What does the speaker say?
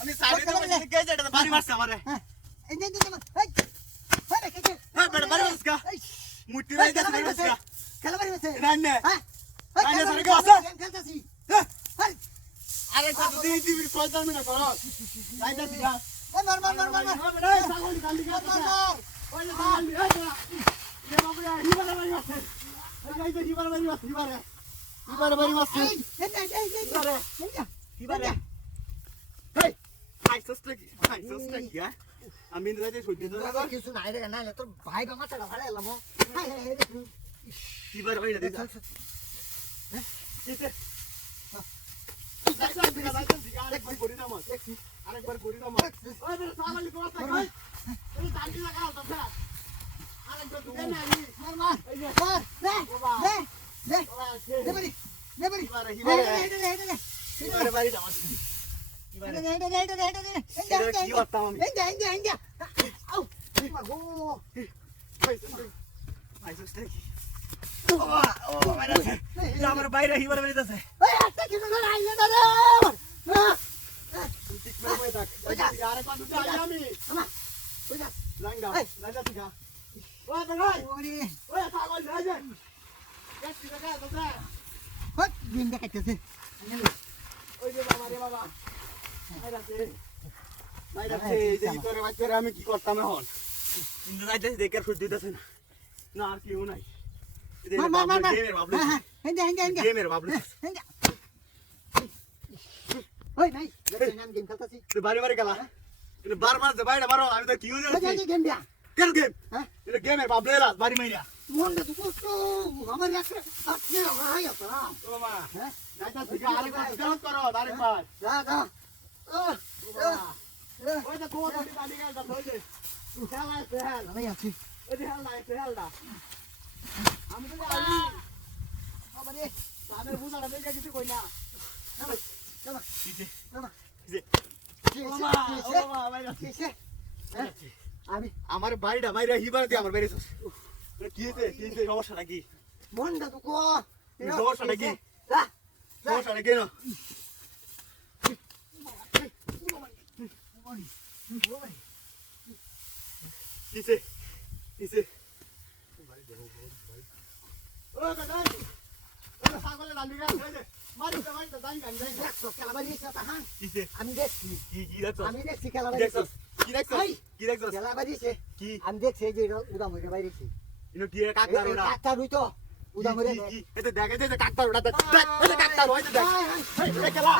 আমি সাইডে তো কে যেটা বাড়ি মারছে আমারে এই যে এই আরে কে হ্যাঁ বেটা বাড়ি মারছে মুটি রাই গেছে বাড়ি মারছে খেলা বাড়ি আছে না না হ্যাঁ আরে সরে গো আছে খেলতাছি আরে কত দিন টিভি প্রচার মিনা করো লাইটা দিগা মার বেটা ছাগল গালি গেছে ওই যে ছাগল এই এ বাবু ইয়া হিবারে বাড়ি মারছে এই যে হিবারে বাড়ি মারছে হিবারে বাড়ি মারছে হিবারে হেই আইসোস্টা কি আমি রাতে সইতে তো কিছু নাই রে না তোর ভাই গা মাথা ভাড়া এলাম হিবারে বাড়ি না দিছা হ্যাঁ কিসে আরেকবার করি না মাস আরেকবার করি না মাস ওই বেটা ছাগল কথা কই এই দাঁড়ি লাগা তো আরেকবার দুগে না মার এই যে মার নে বাড়ি হিবারে বাড়ি যাওয়া কি করতাম আমি আইসোস্টা কি আমার বাইরে হিবারে বাড়ি আছে আরে কত আমি লাঙ্গা লাঙ্গা তুই ওই বেড়াই ওই ছাগল যাই যাই দেখছি দেখা দাদা হট দিন দেখাইতেছে ওই যে বাবা রে বাবা মাইরাছে এই করে বাচ্চারা আমি কি করতাম এখন ইন্দু যাইতেছে দেখে আর সহ্য হইতেছে না না আর কেউ নাই গেমের বাবলু গেমের বাবলু ওই নাই নাম গেম খেলতাছি তুই বারে বারে খেলা বারবার যে বাইরে বারো আমি তো কি হয়ে যাচ্ছি গেম দিয়া কেন গেম হ্যাঁ এটা গেমের বাবলু এলা বাড়ি মাইরা মনটা তো কষ্ট আমার একটা আপনি ভাই আপনা ও মা হ্যাঁ যাইতা ঠিক আরে কত করো আরেকবার যা ওই যে কোন দিকে দাঁড়ি গেল ওই যে খেলা খেল আমি আছি ওই যে খেলটা আমি তো জানি বাবা রে তাদের বুঝাটা দেখে কিছু কই না চলো কিছে চলো কিছে ও মা বাইরে কিসে আমি আমার বাড়িটা মাইরা হিবার দিয়ে আমার বেরিয়েছিস কি হয়েছে সমস্যা নাকি মনটা তো কো সমস্যা নাকি যা সমস্যা নাকি না কিছে ও গাদাই ও ছাগলে লালি গা মারি তো দাই গান দাই দেখছো খেলা বাড়ি এসে তাহান কিছে আমি দেখছি কি দেখছ আমি দেখছি খেলা বাড়ি দেখছ কি দেখছ খেলা বাড়ি এসে কি আমি দেখছি এই যে উদাম হয়ে বাইরে এসে ইনো কি কাকতার ওটা কাকটা রুই তো উদাম হয়ে এতে দেখে যে কাকতার ওটা দেখ এই কাকতার ওই দেখ এই খেলা